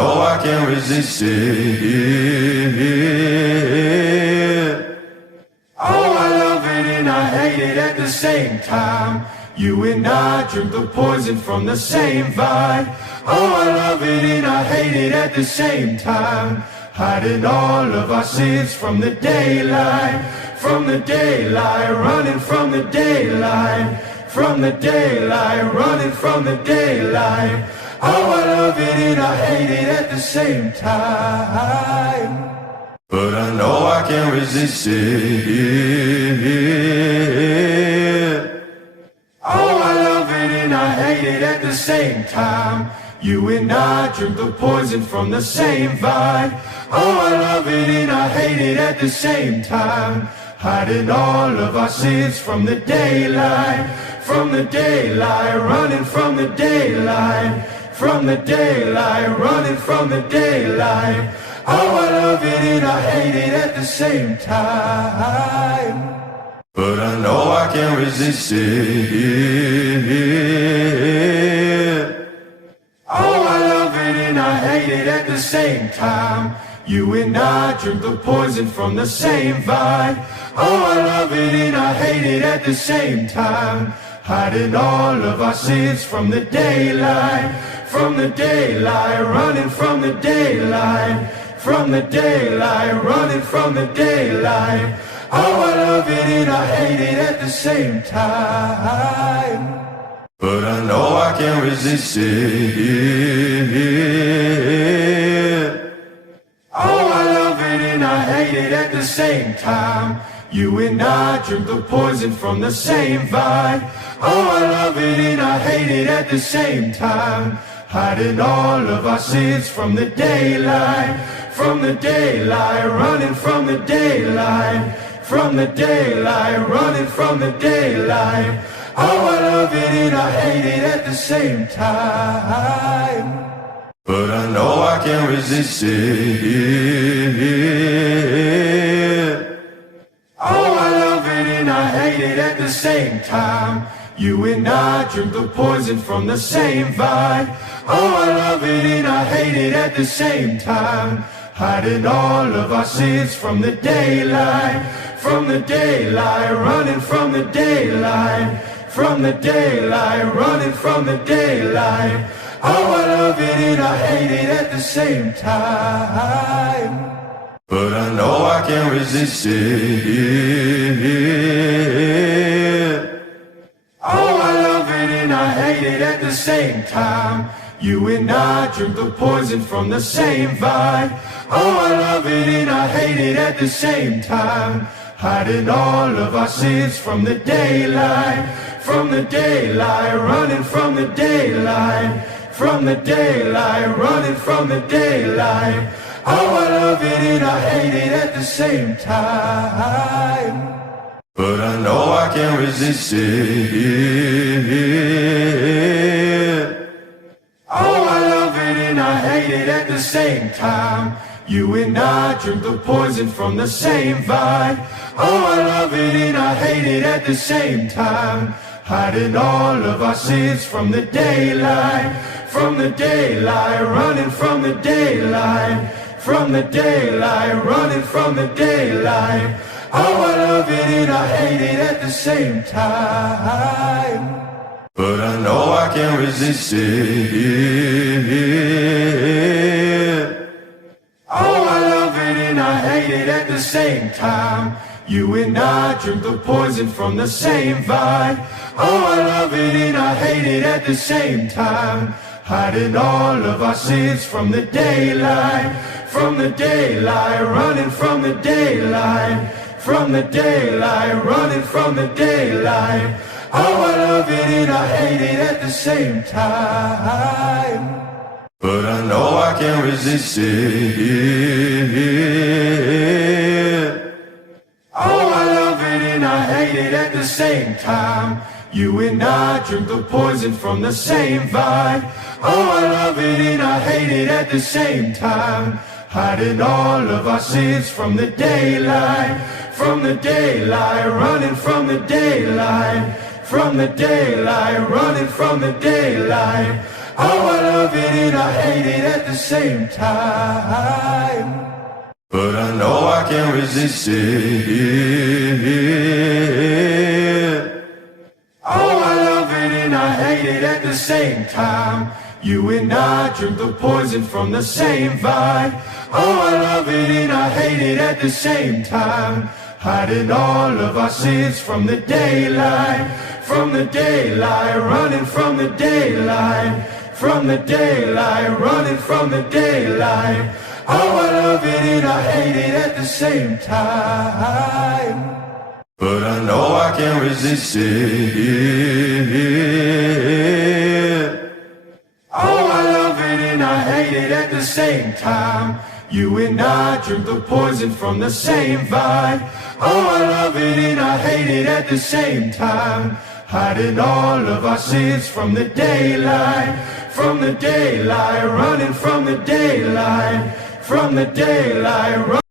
know I can't resist it. Oh, I love it and I hate it at the same time. You and I drink the poison from the same vine. Oh, I love it and I hate it at the same time. Hiding all of our sins from the daylight. From the daylight, running from the daylight. From the daylight, running from the daylight. Oh, I love it and I hate it at the same time. But I know I can't resist it. Oh, I love it and I hate it at the same time. You and I drink the poison from the same vine. Oh, I love it and I hate it at the same time. Hiding all of our sins from the daylight. From the daylight, running from the daylight. From the daylight, running from the daylight. Oh, I love it and I hate it at the same time. But I know I can't resist it. Oh, I love it and I hate it at the same time. You and I drink the poison from the same vine. Oh, I love it and I hate it at the same time. Hiding all of our sins from the daylight. From the daylight, running from the daylight. From the daylight, running from the daylight. Oh, I love it and I hate it at the same time. But I know I can't resist it. Oh, I love it and I hate it at the same time. You and I drink the poison from the same vine. Oh, I love it and I hate it at the same time. Hiding all of our sins from the daylight. From the daylight, running from the daylight. From the daylight, running from the daylight. Oh, I love it and I hate it at the same time. But I know I can't resist it. Oh, I love it and I hate it at the same time. You and I drink the poison from the same vine. Oh, I love it and I hate it at the same time. Hiding all of our sins from the daylight. From the daylight, running from the daylight. From the daylight, running from the daylight. Oh, I love it and I hate it at the same time. But I know I can't resist it. Oh, I love it and I hate it at the same time. You and I drink the poison from the same vine. Oh, I love it and I hate it at the same time. Hiding all of our sins from the daylight. From the daylight, running from the daylight. From the daylight, running from the daylight. Oh, I love it and I hate it at the same time. But I know I can't resist it. Oh, I love it and I hate it at the same time. You and I drink the poison from the same vine. Oh, I love it and I hate it at the same time. Hiding all of our sins from the daylight. From the daylight, running from the daylight. From the daylight, running from the daylight. Oh, I love it and I hate it at the same time. But I know I can't resist it. Oh, I love it and I hate it at the same time. You and I drink the poison from the same vine. Oh, I love it and I hate it at the same time. Hiding all of our sins from the daylight. From the daylight, running from the daylight. From the daylight, running from the daylight. Oh, I love it and I hate it at the same time. But I know I can't resist it. Oh, I love it and I hate it at the same time. You and I drink the poison from the same vine. Oh, I love it and I hate it at the same time. Hiding all of our sins from the daylight. From the daylight, running from the daylight. From the daylight, running from the daylight. Oh, I love it and I hate it at the same time. But I know I can't resist it. Oh, I love it and I hate it at the same time. You and I drink the poison from the same vine. Oh, I love it and I hate it at the same time. Hiding all of our sins from the daylight, from the daylight, running from the daylight, from the daylight, running from the daylight. Oh, I love it and I hate it at the same time. But I know I can't resist it. Oh, I love it and I hate it at the same time. You and I drink the poison from the same vine. Oh, I love it and I hate it at the same time. Hiding all of our sins from the daylight, from the daylight, running from the daylight, from the daylight.